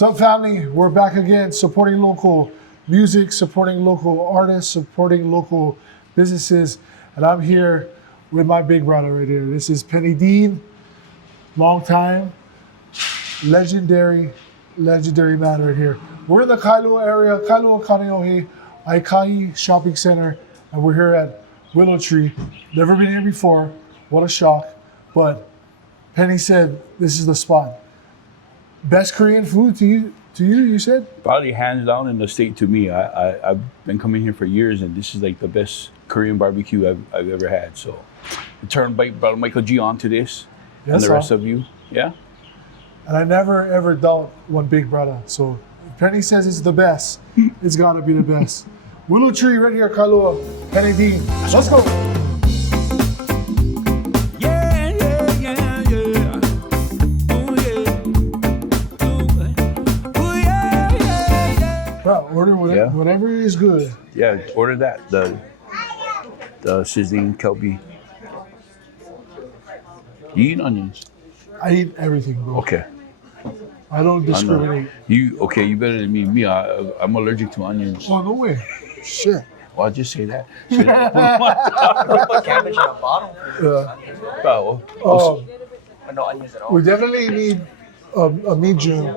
What's up, family? We're back again, supporting local music, supporting local artists, supporting local businesses. And I'm here with my big brother right here. This is Peni Dean, long time, legendary man right here. We're in the Kailua area, Kailua Kaneohe, Aikai Shopping Center, and we're here at Willow Tree. Never been here before. What a shock. But Penny said this is the spot. Best Korean food to you, you said? Probably hands down in the state to me. I've been coming here for years, and this is like the best Korean barbecue I've ever had. So I turned brother Michael G onto this, yes, and the rest of you, yeah. And I never ever doubt one big brother. So if Penny says it's the best, it's gotta be the best. Willow Tree right here, Kailua, Peni Dean. Let's go. Order whatever is good. Yeah, order that. The sizzling kelby. You eat onions? I eat everything, bro. Okay. I don't discriminate. You better than me. I'm allergic to onions. Oh, no way. Shit. Well, I'll just say that. Put cabbage in a bottle. No onions at all. We definitely need a meat gym.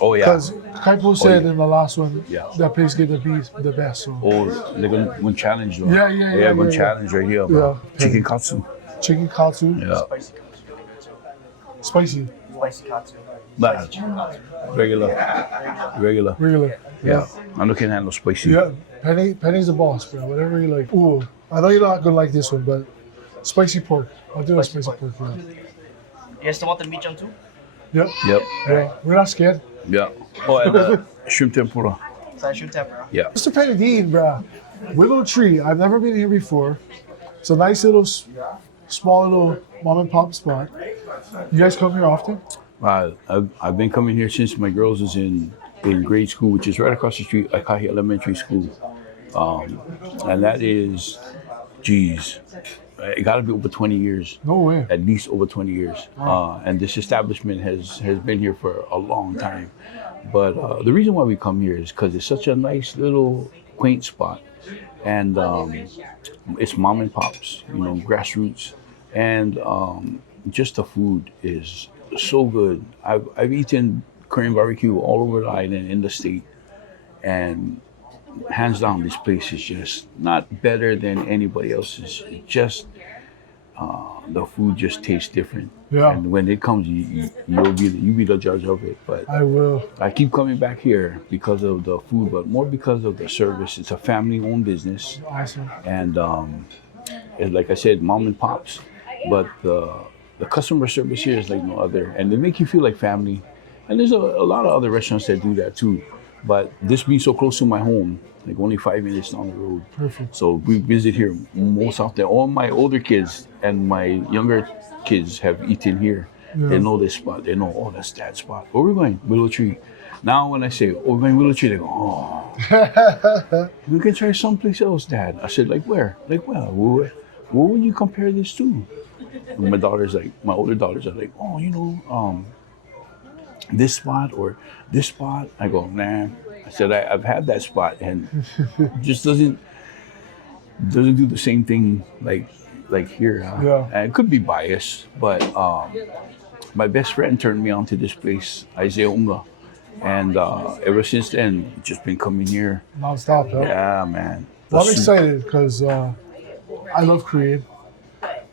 Oh yeah. Because Kaipo said in the last one, yeah, that place get the best. So. Oh, they're gonna challenge though. Yeah. One challenge right here. Bro. Yeah. Chicken katsu. Chicken katsu. Yeah. Spicy. Spicy katsu. Nah. Regular. Yeah. I'm looking at no spicy. Yeah. Penny's the boss, bro. Whatever you like. Ooh, I know you're not gonna like this one, but spicy pork. I'll do a spicy pork. Yeah. You guys still want the meat jump too? Yep. Yeah. We're not scared. Yeah. Oh, and shrimp tempura. Shrimp tempura. Yeah. Mr. Peni Dean, bro. Willow Tree. I've never been here before. It's a nice little, small little mom and pop spot. You guys come here often? I've been coming here since my girls was in grade school, which is right across the street, Akahi Elementary School. And that is, geez, it got to be over 20 years. No way. At least over 20 years. Wow. And this establishment has been here for a long time. But the reason why we come here is because it's such a nice little quaint spot. And it's mom and pops, grassroots. And just the food is so good. I've eaten Korean barbecue all over the island in the state. And hands down, this place is just not better than anybody else's. It just the food just tastes different. Yeah. And when it comes, you'll be the judge of it. But I will. I keep coming back here because of the food, but more because of the service. It's a family-owned business. Awesome. And like I said, mom and pops. But the customer service here is like no other, and they make you feel like family. And there's a lot of other restaurants that do that too. But this being so close to my home, like only 5 minutes down the road. Perfect. So we visit here most often. All my older kids and my younger kids have eaten here. Yeah. They know this spot. They know, oh, that's that spot. Where we're going? Willow Tree. Now when I say, oh, we're going Willow Tree, they go, oh. We can try someplace else, Dad. I said, like where? Like, well, where would you compare this to? And my older daughters are like, oh, this spot or this spot. I go, nah. I said, I've had that spot and it just doesn't do the same thing like here. Yeah. And it could be biased, but my best friend turned me on to this place, Isaiah Umla. And ever since then, just been coming here. Non-stop, huh? Yeah, man. Well, I'm excited because I love Korean.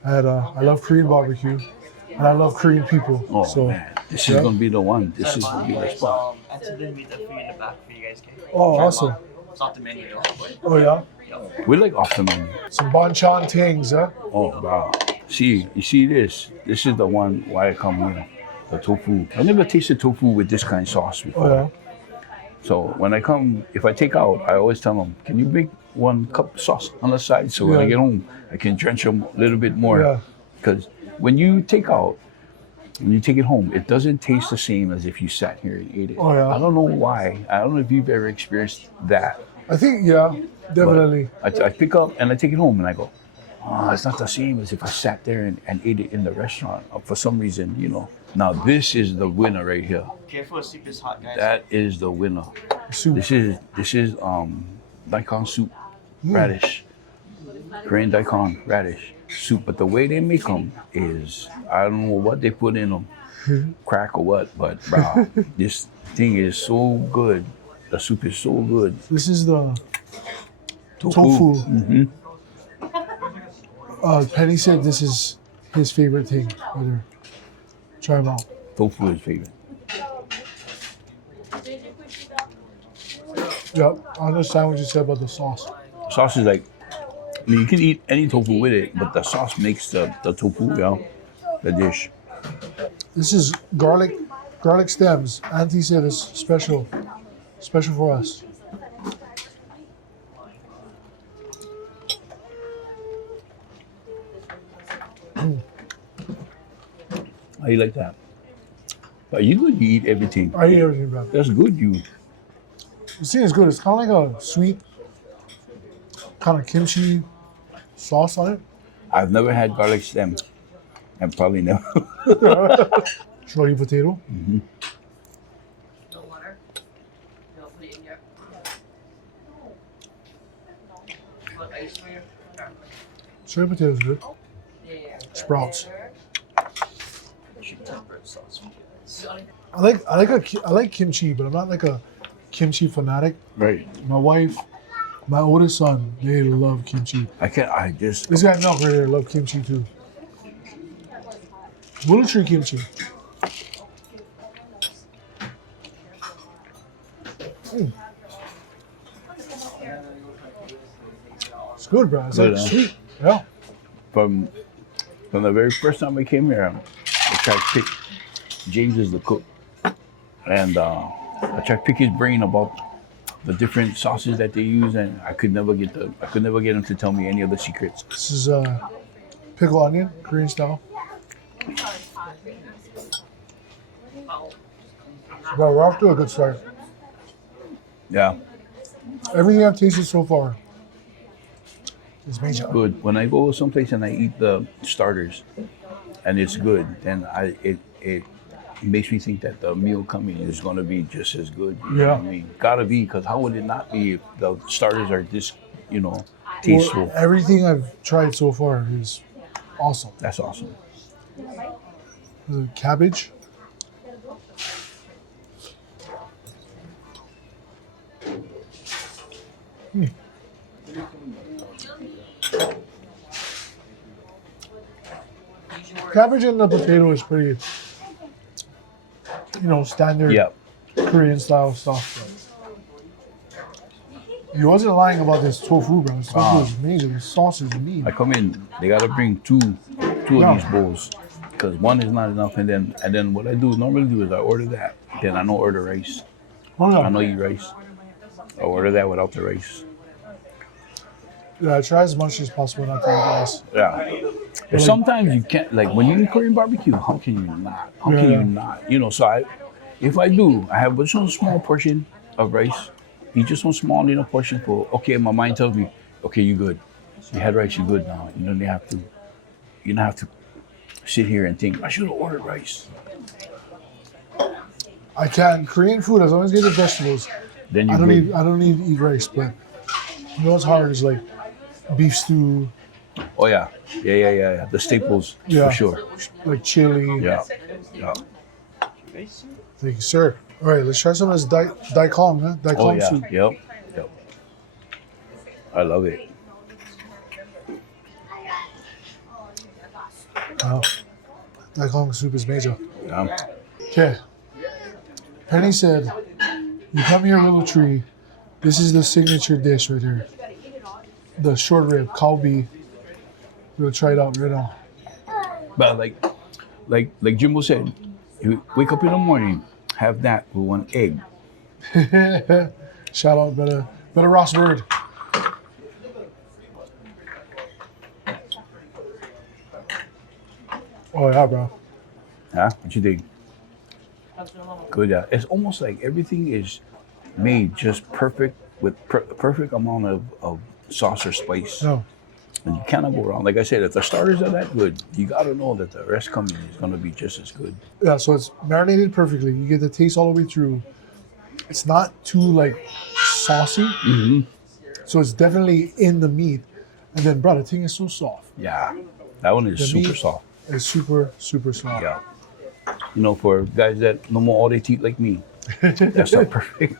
And I love Korean barbecue. And I love Korean people. Oh, so, man. This is going to be the one. This is going to be the spot. Actually, meet the food in the back for you guys. Oh, awesome. It's off the menu though. Oh, yeah? We like off the menu. Some banchan things, huh? Oh, wow. You see this? This is the one why I come here. The tofu. I never tasted tofu with this kind of sauce before. Oh, yeah? So when I come, if I take out, I always tell them, can you make 1 cup of sauce on the side so when I get home, I can drench them a little bit more. Yeah. Because when you take it home, it doesn't taste the same as if you sat here and ate it. Oh, yeah. I don't know why. I don't know if you've ever experienced that. I think, yeah, definitely. I pick up and I take it home and I go, oh, it's not the same as if I sat there and ate it in the restaurant. For some reason, Now this is the winner right here. Careful, the soup is hot, guys. That is the winner. Soup. This is daikon soup, radish, Korean daikon radish soup. But the way they make them is I don't know what they put in them, crack or what. But bro, this thing is so good. The soup is so good. This is the tofu. Mm-hmm. Penny said this is his favorite thing. Right there. Try them out. Tofu is favorite. Yep, I understand what you said about the sauce. Sauce is like, I mean, you can eat any tofu with it, but the sauce makes the tofu, the dish. This is garlic stems. Auntie said it's special for us. How you like that? But you good, you eat everything. I eat everything, bro. That's good, you. This thing is good. It's kind of like a sweet, kind of kimchi sauce on it. I've never had garlic stem. And probably never. Shoyu potato. Mm-hmm. No water. No, put it in your. What ice for your? Shoyu potato is good. Yeah. Sprouts. Should temperate sauce. I like kimchi, but I'm not like a kimchi fanatic. Right. My wife, my oldest son, they love kimchi. Just. This guy Milk right here love kimchi too. Willow Tree kimchi. Mm. It's good, bro. It's Good, like huh? sweet. Yeah. From the very first time I came here, I tried to pick, James is the cook. And I tried to pick his brain about the different sauces that they use, and I could never get him to tell me any of the secrets. This is pickle onion, Korean style. Bro, we're off to a good start. Yeah, Everything I've tasted so far is major. good. When I go someplace and I eat the starters, and it's good, then it makes me think that the meal coming is going to be just as good. You know Yeah. what I mean, gotta be, because how would it not be if the starters are this, tasteful? Well, everything I've tried so far is awesome. That's awesome. The cabbage. Cabbage and the potato is pretty, standard Yeah. Korean style stuff. You wasn't lying about this tofu, bro. This tofu is amazing. The sauce is mean. I come in, they gotta bring two Yeah. of these bowls, because one is not enough. And then what I normally do is I order that. Then I don't order rice. Oh, I don't yeah. eat rice. I order that without the rice. Yeah, I try as much as possible not to eat rice. Yeah. And sometimes you can't, like when you eat Korean barbecue, how can you not? How can Yeah. you not? So if I do, I have just one small portion of rice. Eat just one small little portion for, okay, my mind tells me, okay, you good. You had rice, you good now. You don't have to sit here and think, I should have ordered rice. I can Korean food as long as I get the vegetables. Then I you don't good. need to eat rice, but what's hard is like beef stew, Oh yeah. The staples Yeah. for sure. like chili. Yeah. Thank you, sir. All right, let's try some of this daikon, huh? Oh Daikon yeah. soup. Yep. I love it. Wow. Daikon soup is major. Yeah. Okay. Penny said, you come here, Willow Tree. This is the signature dish right here. The short rib, kalbi. We'll try it out right now. But like Jimbo said, you wake up in the morning, have that with one egg. Shout out, better Ross Bird. Oh yeah, bro. Huh? What you think? Good. Yeah. It's almost like everything is made just perfect with perfect amount of sauce or spice. No, And you cannot go wrong. Like I said, if the starters are that good, you got to know that the rest coming is going to be just as good. Yeah, so it's marinated perfectly. You get the taste all the way through. It's not too like saucy, so it's definitely in the meat. And then, bro, the thing is so soft. Yeah, that one is The super meat soft. It's super, super soft. Yeah. You know, for guys that no more all they eat like me, that's a perfect.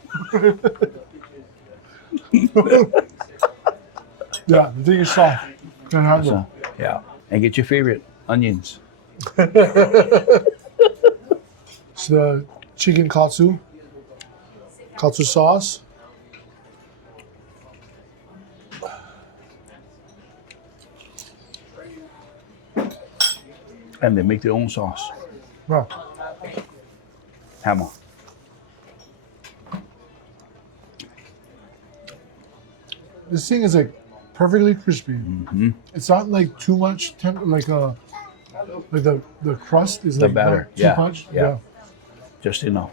Yeah, the thing is soft. Can't handle So, yeah. And get your favorite onions. It's the chicken katsu sauce. And they make their own sauce. Wow. Hammer. This thing is like perfectly crispy. It's not like too much like the crust is The like batter, not too yeah, much. yeah. Just enough.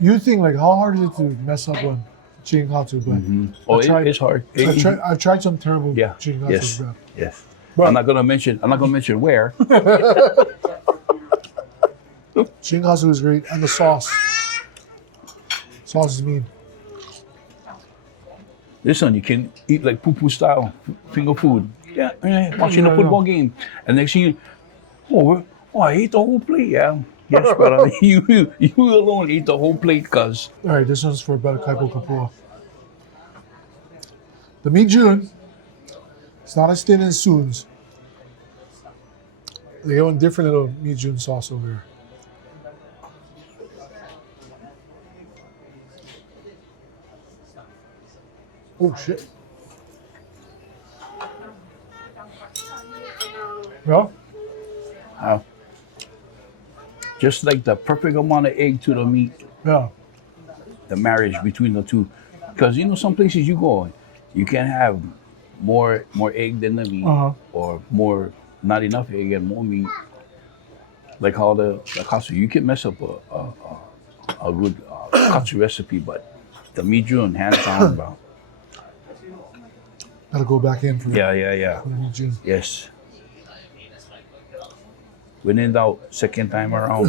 You think like how hard is it to mess up one chicken katsu? But Oh, tried- it's hard. I've tried some terrible Yeah. chicken katsu. Yes. Yeah. Yes. But- I'm not gonna mention where. Chicken katsu is great, and the sauce. Sauce is mean. This one you can eat like poo-poo style, finger food. Yeah, watching a Yeah, football game. And next thing you, I ate the whole plate. Yeah. Yes, brother. you alone ate the whole plate, cuz. All right, this one's for better kaipo kapua. The meat June. It's not as thin as Soon's. They own different little meat June sauce over here. Oh shit. Yeah. Just like the perfect amount of egg to the meat, Yeah. the marriage between the two. Because some places you go, you can have more egg than the meat, or more not enough egg and more meat. Like how the katsu, you can mess up a good katsu recipe, but the meat June, hands down, bro. Gotta go back in for Yeah. the meat June. Yes. When in doubt, second time around.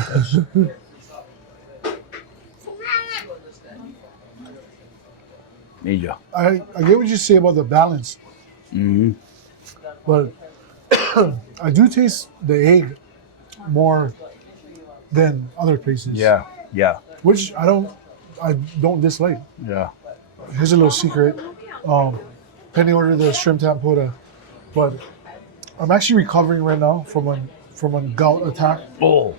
Major. I get what you say about the balance, but I do taste the egg more than other places. Yeah. Which I don't dislike. Yeah. Here's a little secret. Penny ordered the shrimp tempura, but I'm actually recovering right now from a gout attack, Oh.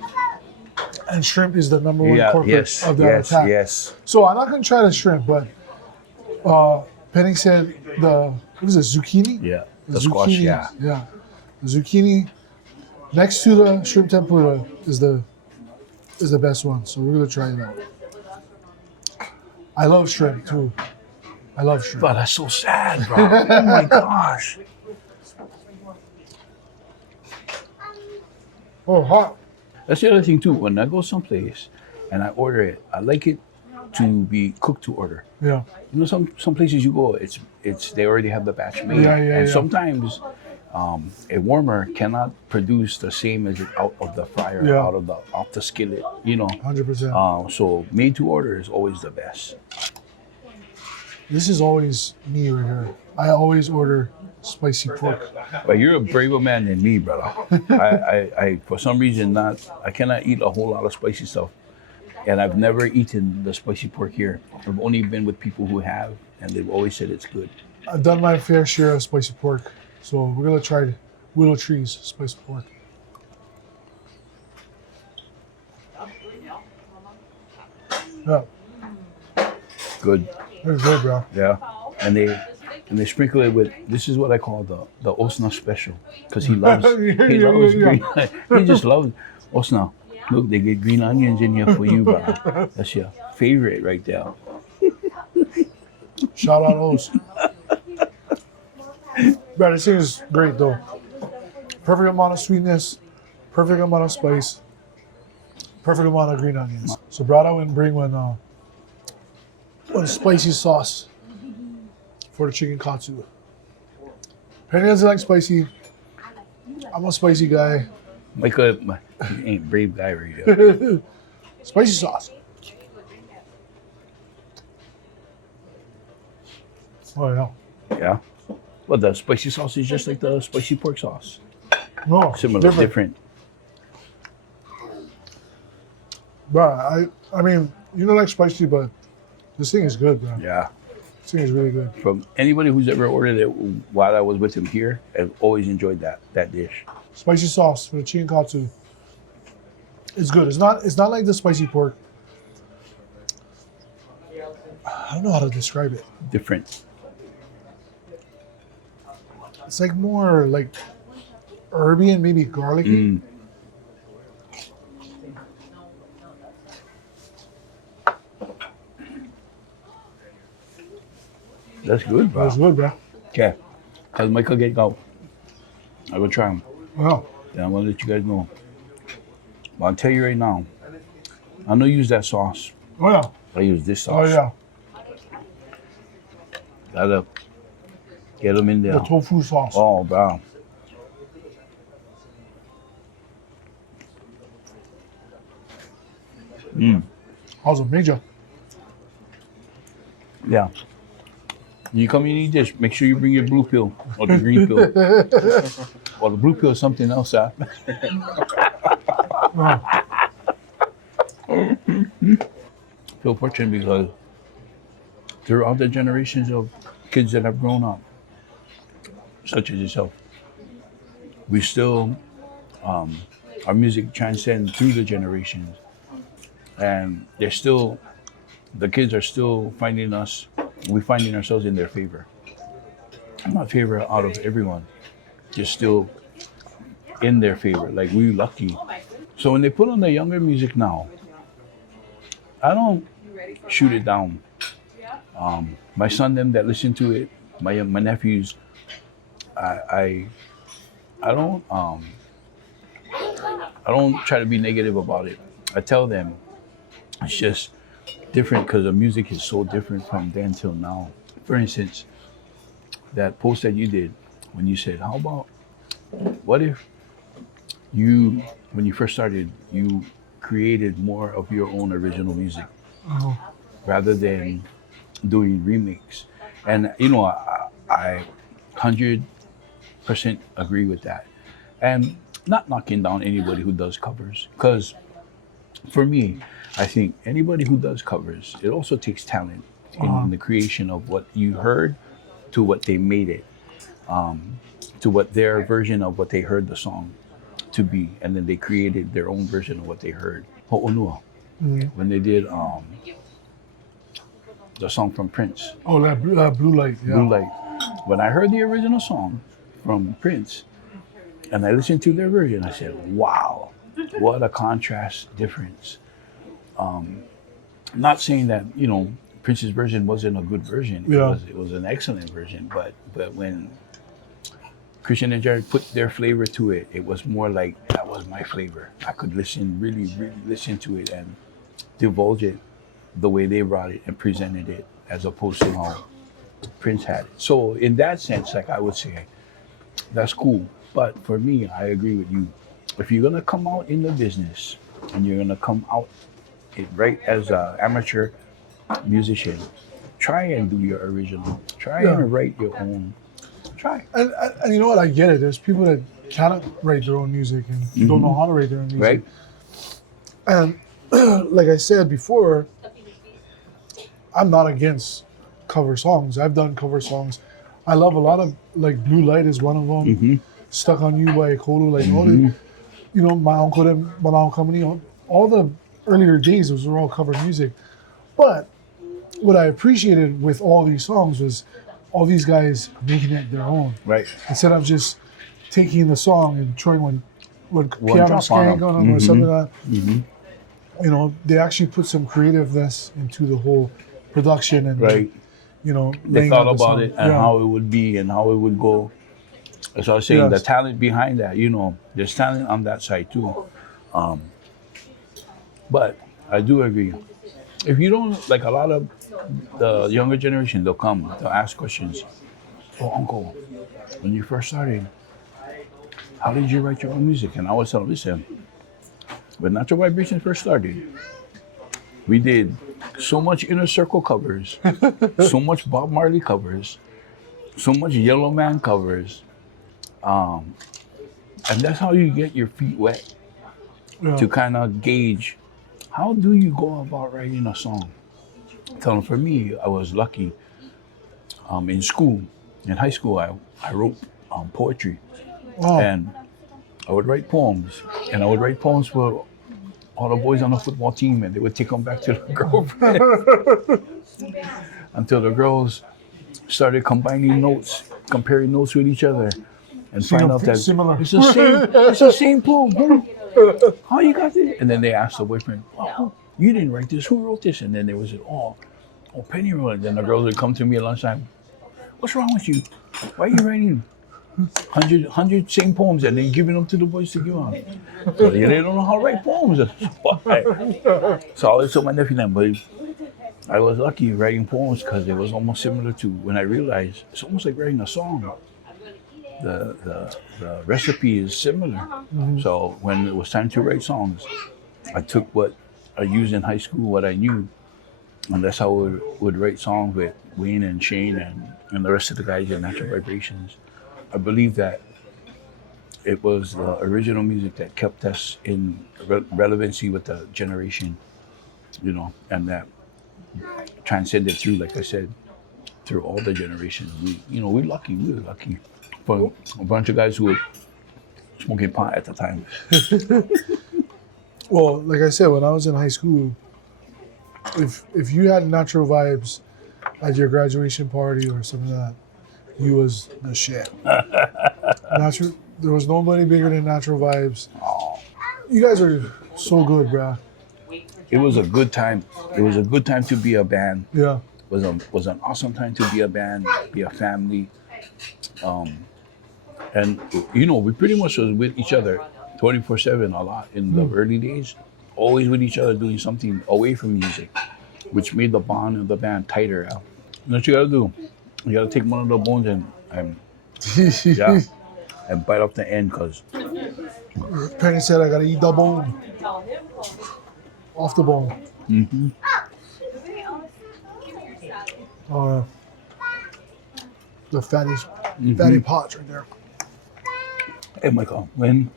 and shrimp is the number one Yeah. culprit Yes. of that attack. Yes. So I'm not gonna try the shrimp, but Penny said what is it, zucchini? Yeah. The squash. zucchini, Yeah. The zucchini next to the shrimp tempura is the best one. So we're gonna try that. I love shrimp too. I love shrimp. But that's so sad, bro. Oh my gosh. Oh, hot. That's the other thing too. When I go someplace and I order it, I like it to be cooked to order. Yeah. Some places you go, it's they already have the batch made, Yeah, and yeah. sometimes a warmer cannot produce the same as it out of the fryer, Yeah. off the skillet. 100%. So made to order is always the best. This is always me right here. I always order spicy pork. But you're a braver man than me, brother. I for some reason I cannot eat a whole lot of spicy stuff. And I've never eaten the spicy pork here. I've only been with people who have, and they've always said it's good. I've done my fair share of spicy pork, so we're gonna try Willow Tree's spicy pork. Yeah, Good. that's good, bro. Yeah. And they sprinkle it with, this is what I call the Osna special, because he loves green. He just loves Osna. Look, they get green onions in here for you, brother. That's your favorite right there. Shout out O's. Bro, this thing is great though. Perfect amount of sweetness, perfect amount of spice, perfect amount of green onions. So Brada went and bring one spicy sauce for the chicken katsu. Penny doesn't like spicy. I'm a spicy guy. Micah, he ain't brave guy right here. Spicy sauce. Oh yeah. Yeah. Well, the spicy sauce is just like the spicy pork sauce. No, Similar, different. Bro, I mean, you don't like spicy, but this thing is good, bro. Yeah. This thing is really good. From anybody who's ever ordered it while I was with him here, I've always enjoyed that dish. Spicy sauce for the chicken katsu. It's good. It's not like the spicy pork. I don't know how to describe it. Different. It's like more like herby and maybe garlicky. That's good, bro. That's good, bro. Okay. Cause Micah get go. I will try them. Wow. Then I'm gonna let you guys know. But I'll tell you right now, I'm gonna use that sauce. Oh yeah. I use this Oh sauce. yeah. Gotta get them in there. The tofu sauce. Oh, bro. How's a major? Yeah. You come and eat this, make sure you bring your blue pill or the green pill. Well, the blue pill is something else, huh? Feel fortunate because throughout the generations of kids that have grown up, such as yourself, we still, our music transcends through the generations. And they're still, the kids are still finding us, we're finding ourselves in their favor. Not favor out of everyone, just still in their favor, like we're lucky. So when they put on the younger music now, I don't shoot it down. My son, them that listen to it, my nephews, I don't try to be negative about it. I tell them it's just different because the music is so different from then till now. For instance, that post that you did when you said, how about, what if you, when you first started, you created more of your own original music rather than doing remakes? And you know, I 100% agree with that. And not knocking down anybody who does covers, because for me, I think anybody who does covers, it also takes talent in the creation of what you heard to what they made it, to what their version of what they heard the song to be, and then they created their own version of what they heard. Ho'onua, when they did the song from Prince. Oh, that blue light. Yeah. Blue Light. When I heard the original song from Prince, and I listened to their version, I said, wow, what a contrast difference. Not saying that, you know, Prince's version wasn't a good version. Yeah. It was an excellent version, but when Christian and Jared put their flavor to it, it was more like that was my flavor. I could really listen to it and divulge it the way they brought it and presented it, as opposed to how Prince had it. So in that sense, like I would say, that's cool. But for me, I agree with you. If you're gonna come out in the business and you're gonna come out right as an amateur musician, try and do your original. Try and write your own. Try. And you know what? I get it. There's people that cannot write their own music and don't know how to write their own music. Right. And like I said before, I'm not against cover songs. I've done cover songs. I love a lot of, like, Blue Light is one of them. Stuck on You by Kolu, like all the, you know, my uncle and Manao Company, all the earlier days, those were all cover music. But what I appreciated with all these songs was all these guys making it their own. Right. Instead of just taking the song and throwing one piano drop on skank them. on them or something like that. You know, they actually put some creativeness into the whole production and, Right. you know, They laying thought out the about song. it and how it would be and how it would go. As I was saying, the talent behind that, you know, there's talent on that side too. But I do agree. If you don't, like a lot of the younger generation, they'll come, they'll ask questions. Oh, uncle, when you first started, how did you write your own music? And I was telling him, listen, when Natural Vibration first started, we did so much Inner Circle covers, so much Bob Marley covers, so much Yellow Man covers, and that's how you get your feet wet to kind of gauge how do you go about writing a song. Tell them, for me, I was lucky. In school, in high school, I wrote poetry, and I would write poems, and I would write poems for all the boys on the football team, and they would take them back to the girlfriend until the girls started combining notes, comparing notes with each other, and find out that similar. it's the same poem. Huh? How you got this? And then they asked the boyfriend, "Oh, you didn't write this. Who wrote this?" And then they would say, "Oh, Penny wrote it." Then the girls would come to me at lunchtime. "What's wrong with you? Why are you writing 100 same poems and then giving them to the boys to give out?" So they don't know how to write poems. So I told my nephew that, but I was lucky writing poems because it was almost similar to when I realized it's almost like writing a song. The recipe is similar. So when it was time to write songs, I took what I used in high school, what I knew, and that's how I would write songs with Wayne and Shane and the rest of the guys in Natural Vibrations. I believe that it was the original music that kept us in relevancy with the generation, you know, and that transcended through, like I said, through all the generations. We were lucky. For a bunch of guys who were smoking pot at the time. Well, like I said, when I was in high school, if you had Natural Vibes at your graduation party or something like that, you was the shit. There was nobody bigger than Natural Vibes. You guys are so good, bruh. It was a good time. It was a good time to be a band. Yeah. It was an awesome time to be a band, be a family. And we pretty much was with each other 24/7 a lot in the early days. Always with each other doing something away from music, which made the bond of the band tighter. You know what you gotta do? You gotta take one of the bones and bite off the end, cause Penny said I gotta eat the bone. Off the bone. mm-hmm. The fatty pots right there. Hey, Michael, when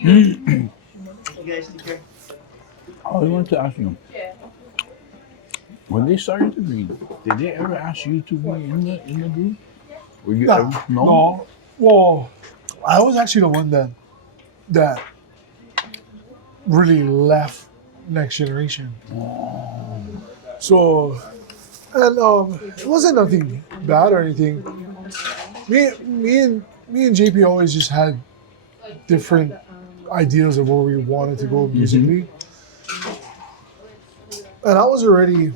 You guys take care. I wanted to ask you, when they started the Green, did they ever ask you to be in the group? Were you ever? No. Well, I was actually the one that really left Next Generation. So, and it wasn't nothing bad or anything. Me and JP always just had different ideas of where we wanted to go musically. And I was already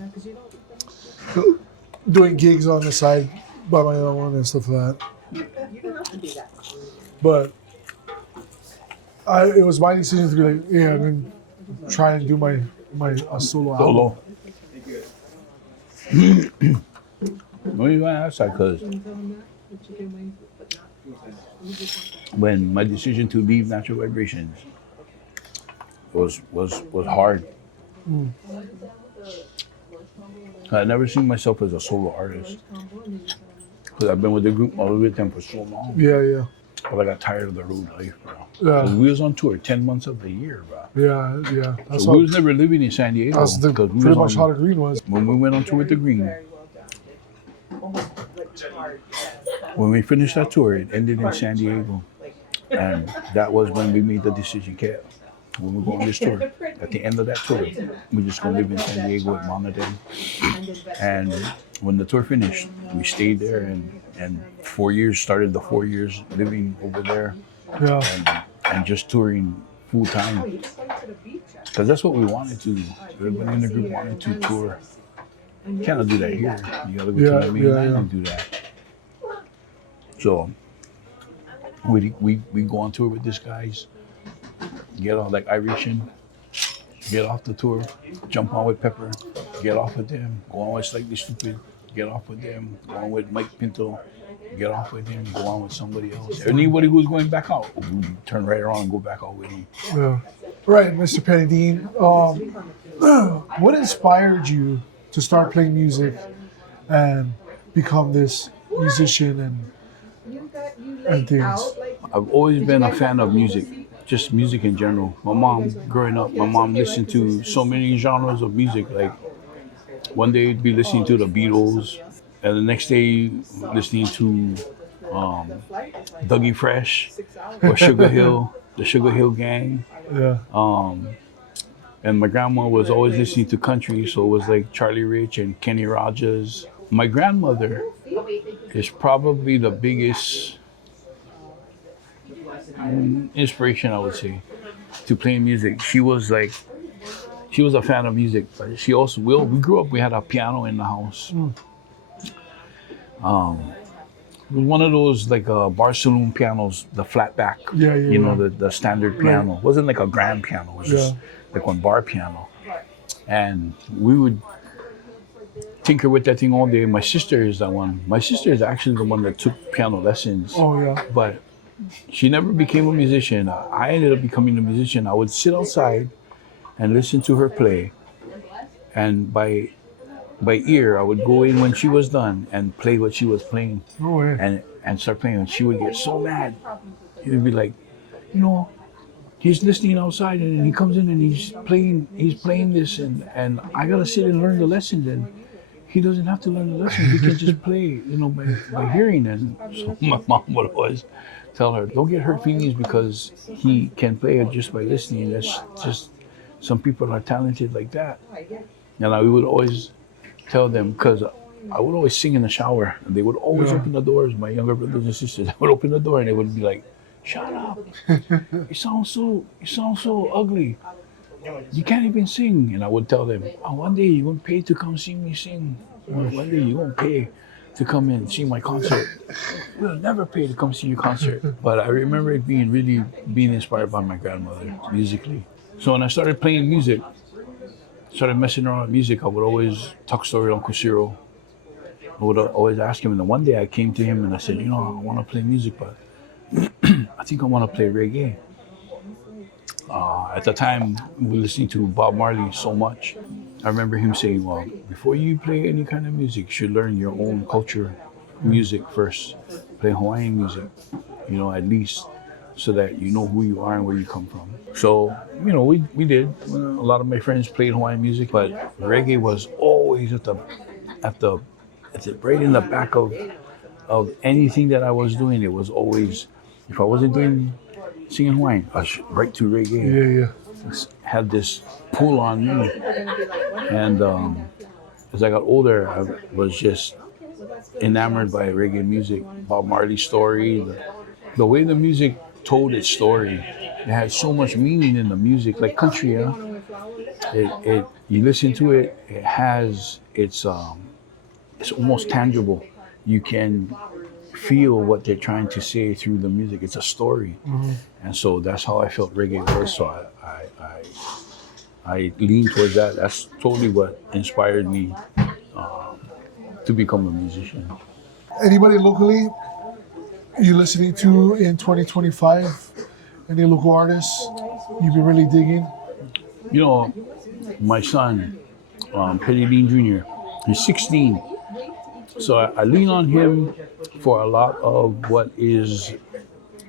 doing gigs on the side by my own and stuff like that. But it was my decision to be like, yeah, I'm going to try and do my solo album. No, you gotta ask that because when my decision to leave Natural Vibrations was hard. I never seen myself as a solo artist because I've been with the group all with them for so long. Yeah. But I got tired of the road life, bro. Yeah. 'Cause we was on tour 10 months of the year, bro. Yeah. So we was never living in San Diego. That's pretty much how the Green was. When we went on tour with the Green, when we finished that tour, it ended in San Diego. And that was when we made the decision, Kat, when we go on this tour, at the end of that tour, we just gonna live in San Diego with Mom and Dad. And when the tour finished, we stayed there and 4 years, started the 4 years living over there. Yeah. And just touring full time. Because that's what we wanted to do. Everybody in the group wanted to tour. You cannot do that here. You gotta go to the mainland and do that. So we go on tour with these guys, get off like Irishan, get off the tour, jump on with Pepper, get off with them, go on with Slightly Stupid, get off with them, go on with Mike Pinto, get off with him, go on with somebody else. Anybody who's going back out, turn right around and go back out with him. Yeah. Right, Mr. Peni Dean. What inspired you to start playing music and become this musician and things? I've always been a fan of music, just music in general. My mom, growing up, my mom listened to so many genres of music. Like one day you'd be listening to the Beatles, and the next day listening to Dougie Fresh or Sugar Hill, the Sugar Hill Gang. Yeah. And my grandma was always listening to country, so it was like Charlie Rich and Kenny Rogers. My grandmother is probably the biggest inspiration, I would say, to playing music. She was a fan of music, but she also, we grew up, we had a piano in the house. It was one of those like bar saloon pianos, the flat back, you know, the standard piano. It wasn't like a grand piano, it was just like one bar piano. And we would tinker with that thing all day. My sister is that one. My sister is actually the one that took piano lessons. Oh, yeah. But she never became a musician. I ended up becoming a musician. I would sit outside and listen to her play. And by ear, I would go in when she was done and play what she was playing. No way. And start playing. And she would get so mad. She would be like, you know, he's listening outside and he comes in and he's playing this and I gotta sit and learn the lessons, and he doesn't have to learn the lessons. He can just play, you know, by hearing. And so my mom would always tell her, don't get hurt feelings because he can play it just by listening. That's just, some people are talented like that. And I would always tell them, because I would always sing in the shower and they would always open the doors. My younger brothers and sisters, I would open the door and they would be like, shut up. You sound so ugly. You can't even sing. And I would tell them, oh, one day you're going to pay to come see me sing. One day you're going to pay to come and see my concert. We'll never pay to come see your concert. But I remember it being inspired by my grandmother musically. So when I started playing music, started messing around with music, I would always talk story to Uncle Cyril. I would always ask him. And then one day I came to him and I said, you know, I want to play music, but I think I want to play reggae. At the time, we were listening to Bob Marley so much. I remember him saying, well, before you play any kind of music, you should learn your own culture music first. Play Hawaiian music, you know, at least, so that you know who you are and where you come from. So, you know, we did. A lot of my friends played Hawaiian music, but reggae was always at the right in the back of anything that I was doing. It was always, if I wasn't doing singing Hawaiian, I was right to reggae. It had this pull on me. And as I got older, I was just enamored by reggae music. Bob Marley's story, the way the music told its story, it had so much meaning in the music, like country. It you listen to it, it has it's almost tangible. You can feel what they're trying to say through the music. It's a story. And so that's how I felt reggae was. So I leaned towards that. That's totally what inspired me to become a musician. Anybody locally you listening to in 2025? Any local artists you've been really digging? You know, my son, Peni Dean Jr., he's 16. So I lean on him for a lot of what is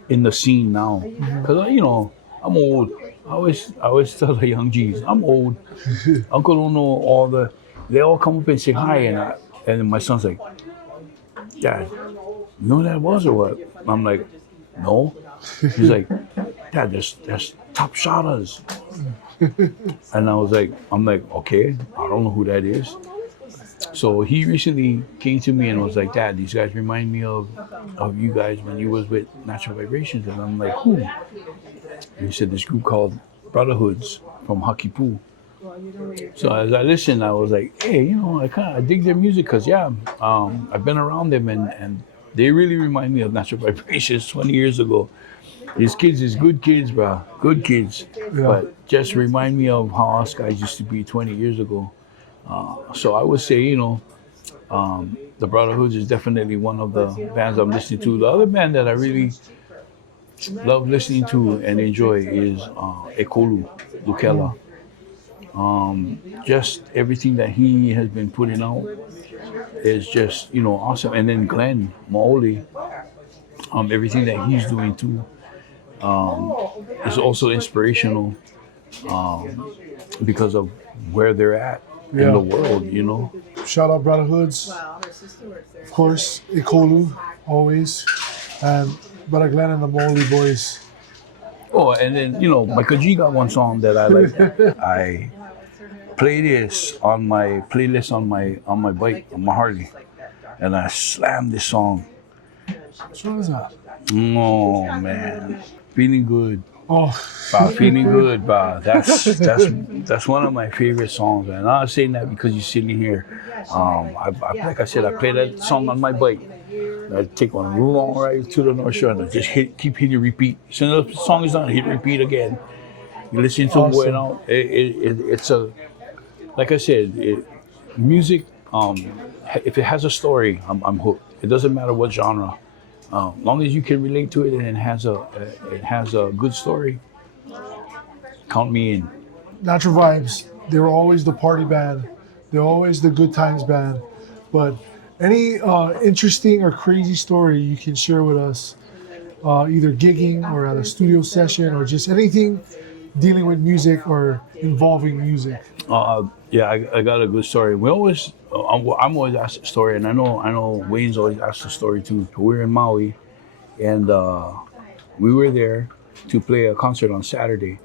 in the scene now. Because, you know, I'm old. I always tell the young G's, I'm old. Uncle don't know they all come up and say hi. And my son's like, Dad, you know who that was or what? I'm like, no. He's like, Dad, that's Top Shotters. And I'm like, okay, I don't know who that is. So he recently came to me and was like, Dad, these guys remind me of you guys when you was with Natural Vibrations. And I'm like, who? And he said this group called Brotherhoods from Hakipu. So as I listened, I was like, hey, you know, I dig their music because, I've been around them and they really remind me of Natural Vibrations 20 years ago. These kids is good kids, bro. Good kids. Yeah. But just remind me of how us guys used to be 20 years ago. So I would say, you know, The Brotherhoods is definitely one of the bands I'm listening to. The other band that I really love listening to and enjoy is Ekolu Lukela. Just everything that he has been putting out is just, awesome. And then Glenn Maoli, everything that he's doing too is also inspirational because of where they're at in the world. Shout out Brotherhoods. Of course, Ikolu, always. And Brother Glenn and the Molly Boys. Oh, and then, Micah G got one song that I like. I play this on my playlist on my bike, on my Harley. And I slammed this song. Which one is that? Oh, man. Feeling Good. Oh. Feeling Good, that's one of my favorite songs, man. I'm not saying that because you're sitting here. Like I said, I play that song on my bike. I take one long ride to the North Shore and I just keep hitting repeat. As soon as the song is done, hit repeat again. You listen to it going out. It's like I said, music. If it has a story, I'm hooked. It doesn't matter what genre. Long as you can relate to it and it has a good story, count me in. Natural Vibes, they were always the party band. They're always the good times band. But any interesting or crazy story you can share with us, either gigging or at a studio session or just anything dealing with music or involving music? Yeah, I got a good story. I'm always asked a story, and I know Wayne's always asked a story too. We were in Maui, and we were there to play a concert on Saturday,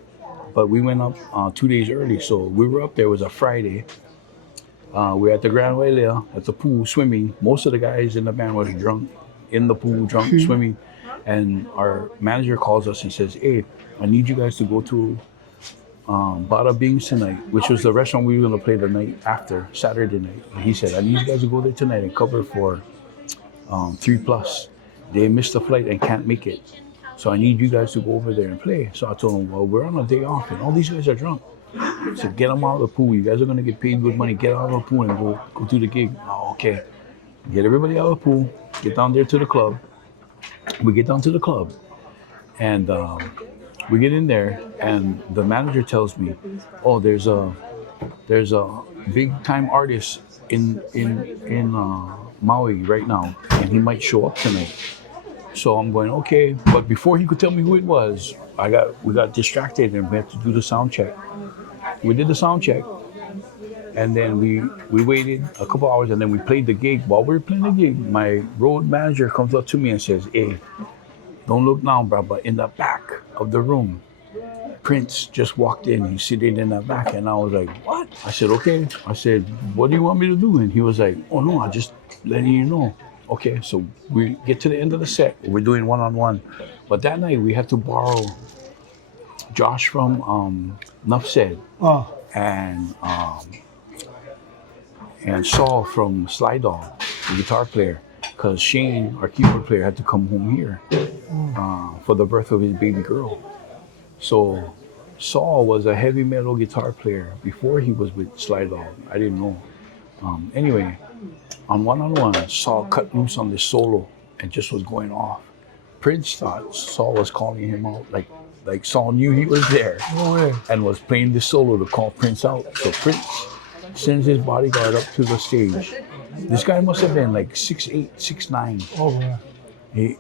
but we went up 2 days early. So we were up there. It was a Friday. We were at the Grand Wailea at the pool swimming. Most of the guys in the band were drunk in the pool, swimming, and our manager calls us and says, "Hey, I need you guys to go to Bada Bing's tonight," which was the restaurant we were going to play the night after, Saturday night. And he said, "I need you guys to go there tonight and cover for 3+. They missed the flight and can't make it. So I need you guys to go over there and play." So I told him, "Well, we're on a day off and all these guys are drunk." I said, "Get them out of the pool. You guys are going to get paid good money. Get out of the pool and go do the gig." "Oh, okay." Get everybody out of the pool. Get down there to the club. We get down to the club. And we get in there, and the manager tells me, "Oh, there's a big time artist in Maui right now, and he might show up tonight." So I'm going, okay, but before he could tell me who it was, we got distracted and we had to do the sound check. We did the sound check, and then we waited a couple hours, and then we played the gig. While we were playing the gig, my road manager comes up to me and says, "Hey, don't look now, bro, but in the back of the room, Prince just walked in. He's sitting in the back." And I was like, "What?" I said, "Okay." I said, "What do you want me to do?" And he was like, "Oh, no, I'm just letting you know." Okay, so we get to the end of the set. We're doing one-on-one. But that night, we had to borrow Josh from Nuff Said and Saul from Sly Dog, the guitar player, because Shane, our keyboard player, had to come home here for the birth of his baby girl. So Saul was a heavy metal guitar player before he was with Sly Dog. I didn't know. Anyway, on one-on-one, Saul cut loose on this solo and just was going off. Prince thought Saul was calling him out, like Saul knew he was there and was playing this solo to call Prince out. So Prince sends his bodyguard up to the stage. This guy must have been like 6'8", 6'9". Oh, yeah. He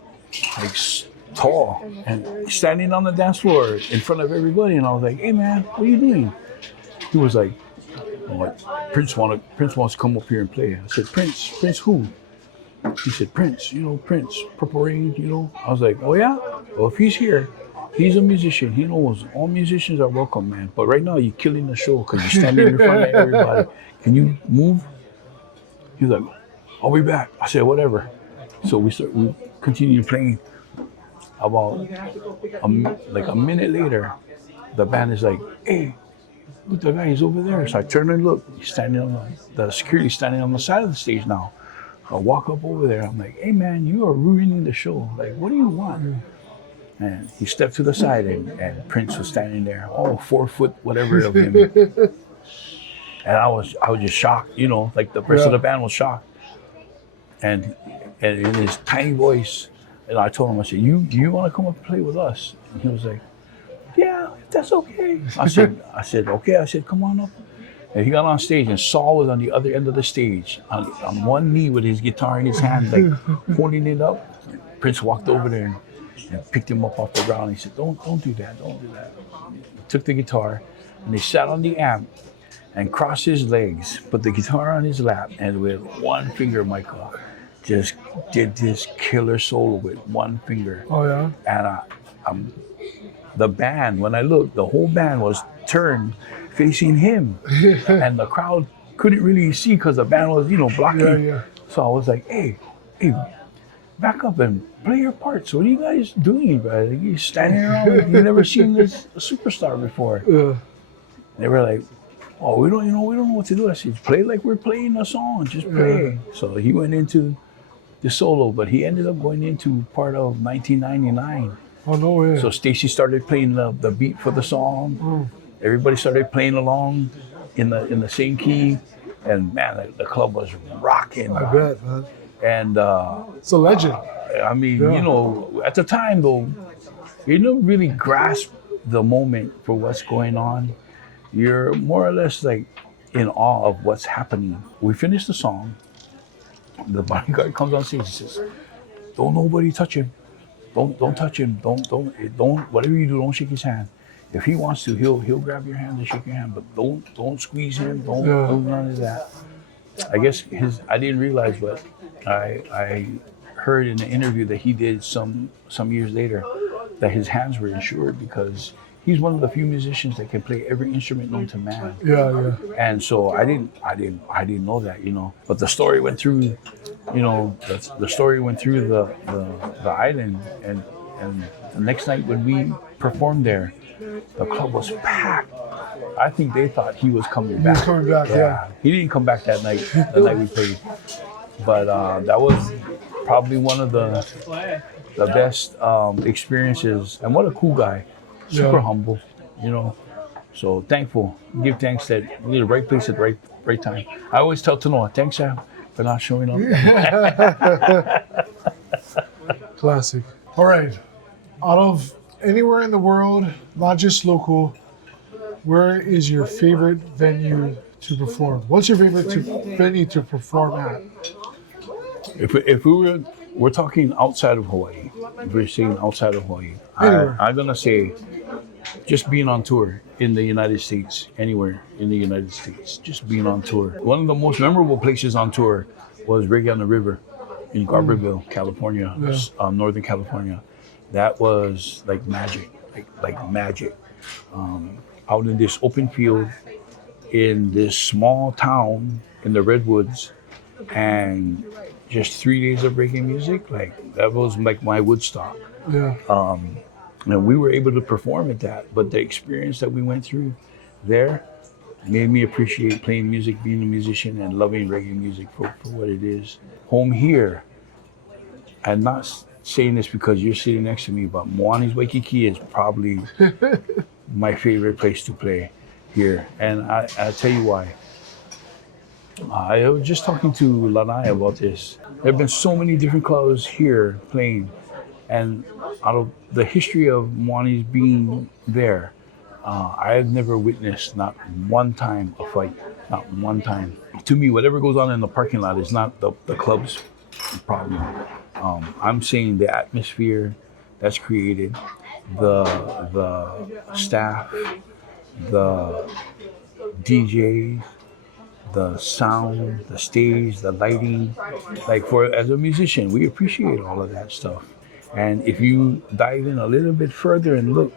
tall and standing on the dance floor in front of everybody. And I was like, "Hey man, what are you doing?" He was like, "Oh, Prince wants to come up here and play." I said, Prince who?" He said, "Prince, Prince, Purple Rain, I was like, "Oh yeah? Well, if he's here, he's a musician. He knows all musicians are welcome, man. But right now you're killing the show because you're standing in front of everybody. Can you move?" He was like, "I'll be back." I said, "Whatever." So we continued playing. About a minute later, the band is like, "Hey, look, the guy is over there." So I turn and look. He's standing the security standing on the side of the stage now. I walk up over there. I'm like, "Hey man, you are ruining the show. Like, what do you want?" And he stepped to the side, and Prince was standing there, 4 foot whatever of him. And I was just shocked, like the rest of the band was shocked. and in his tiny voice, and I told him, I said, do you want to come up and play with us? And he was like, yeah, that's okay. I said, okay. I said, come on up. And he got on stage, and Saul was on the other end of the stage, on one knee with his guitar in his hand, like holding it up. Prince walked over there and picked him up off the ground. He said, don't do that, don't do that. He took the guitar, and he sat on the amp and crossed his legs, put the guitar on his lap, and with one finger, Micah just did this killer solo with one finger. Oh yeah. And the band, when I looked, the whole band was turned facing him, and the crowd couldn't really see because the band was, blocking. Yeah, yeah. So I was like, hey, back up and play your parts. What are you guys doing, bro? Like, you standing around like you've never seen this superstar before. They were like, oh, we don't know what to do. I said, play like we're playing a song, just play. So he went into the solo, but he ended up going into part of 1999. Oh no way. So Stacy started playing the beat for the song. Everybody started playing along in the same key, and man, the club was rocking. I bet, man. And it's a legend. I mean, at the time though, you don't really grasp the moment for what's going on. You're more or less like in awe of what's happening. We finished the song. The bodyguard comes on stage and says, "Don't nobody touch him. Don't touch him. Don't. Whatever you do, don't shake his hand. If he wants to, he'll grab your hand and shake your hand, but don't squeeze him. Don't do none of that." I guess I didn't realize, but I heard in an interview that he did some years later that his hands were insured because he's one of the few musicians that can play every instrument known to man. Yeah. And so I didn't know that, But the story went through, the story went through the island, and the next night when we performed there, the club was packed. I think they thought he was coming back. He was coming back, yeah. He didn't come back that night. The night we played, but that was probably one of the best experiences. And what a cool guy. Super humble, So thankful. Give thanks that you're in the right place at the right time. I always tell Tanoa, thanks, Sam, for not showing up. Classic. All right. Out of anywhere in the world, not just local, where is your favorite venue to perform? What's your favorite venue to perform at? If we're talking outside of Hawaii, if we're saying outside of Hawaii, I'm gonna say just being on tour in the United States, anywhere in the United States, just being on tour. One of the most memorable places on tour was Reggae on the River in Garberville, California, Northern California. That was like magic, like magic. Out in this open field, in this small town in the Redwoods, and just 3 days of reggae music, like that was like my Woodstock. Yeah. And we were able to perform at that, but the experience that we went through there made me appreciate playing music, being a musician, and loving reggae music for what it is. Home here, I'm not saying this because you're sitting next to me, but Moani's Waikiki is probably my favorite place to play here. And I'll tell you why. I was just talking to Lanai about this. There have been so many different clubs here playing, and out of the history of Moani's being there, I have never witnessed not one time a fight, not one time. To me, whatever goes on in the parking lot is not the club's problem. I'm saying the atmosphere that's created, the staff, the DJs, the sound, the stage, the lighting. Like as a musician, we appreciate all of that stuff. And if you dive in a little bit further and look,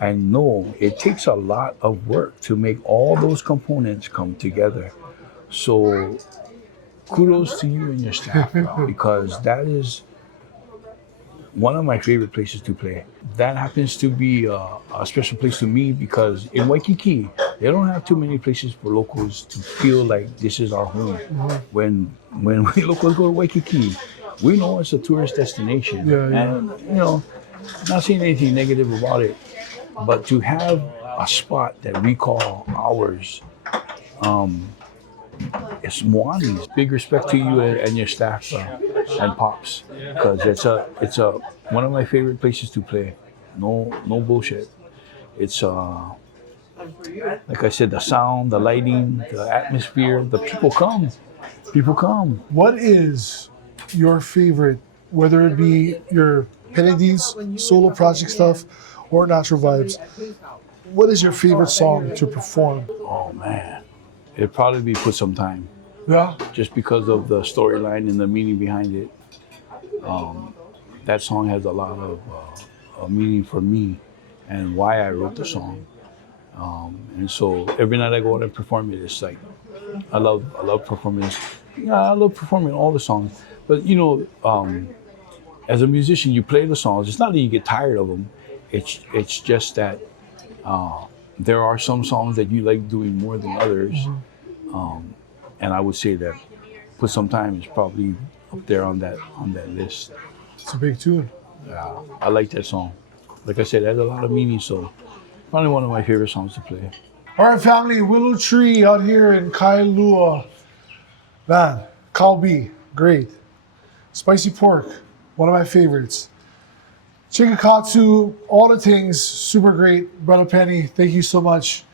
and know it takes a lot of work to make all those components come together. So kudos to you and your staff, bro, because that is one of my favorite places to play. That happens to be a special place to me because in Waikiki, they don't have too many places for locals to feel like this is our home. When we locals go to Waikiki, we know it's a tourist destination. And, not saying anything negative about it, but to have a spot that we call ours, it's Moani's. Big respect to you and your staff and Pops, because it's a one of my favorite places to play. No bullshit. It's like I said, the sound, the lighting, the atmosphere, the people come. People come. What is your favorite, whether it be your Peni Dean's solo project stuff or Natural Vibes? What is your favorite song to perform? Oh man, it'd probably be Put Some Time, Yeah, just because of the storyline and the meaning behind it. That song has a lot of meaning for me and why I wrote the song. And so every night I go out and perform it, it's like I love performing this. Yeah, I love performing all the songs. But you know, as a musician, you play the songs. It's not that you get tired of them. It's just that there are some songs that you like doing more than others. And I would say that Put Some Time is probably up there on that list. it's a big tune. Yeah, I like that song. Like I said, it has a lot of meaning, so probably one of my favorite songs to play. All right, family, Willow Tree out here in Kailua. Man, kalbi, great. Spicy pork, one of my favorites. Chicken katsu, all the things, super great. Brother Peni, thank you so much.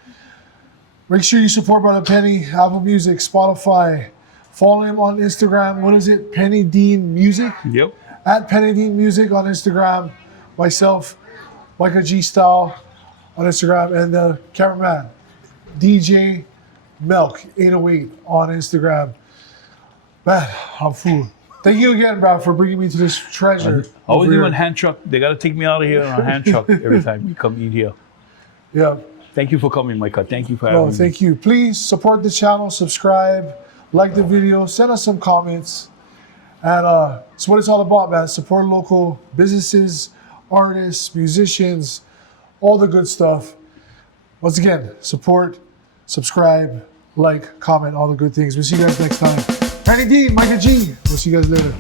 Make sure you support Brother Peni, Apple Music, Spotify. Follow him on Instagram. What is it? Peni Dean Music? Yep. At Peni Dean Music on Instagram. Myself, Micah G Style on Instagram. And the cameraman, DJ Milk 808 on Instagram. Man, I'm full. Thank you again, bro, for bringing me to this treasure. Always over doing here. hand truck. They gotta take me out of here on a hand truck every time you come eat here. Yeah. Thank you for coming, Micah. Thank you for having No, me. thank you. Please support the channel, subscribe, like the video, send us some comments. And it's what it's all about, man. Support local businesses, artists, musicians, all the good stuff. Once again, support, subscribe, like, comment, all the good things. We'll see you guys next time. Peni Dean, Micah G. We'll see you guys later.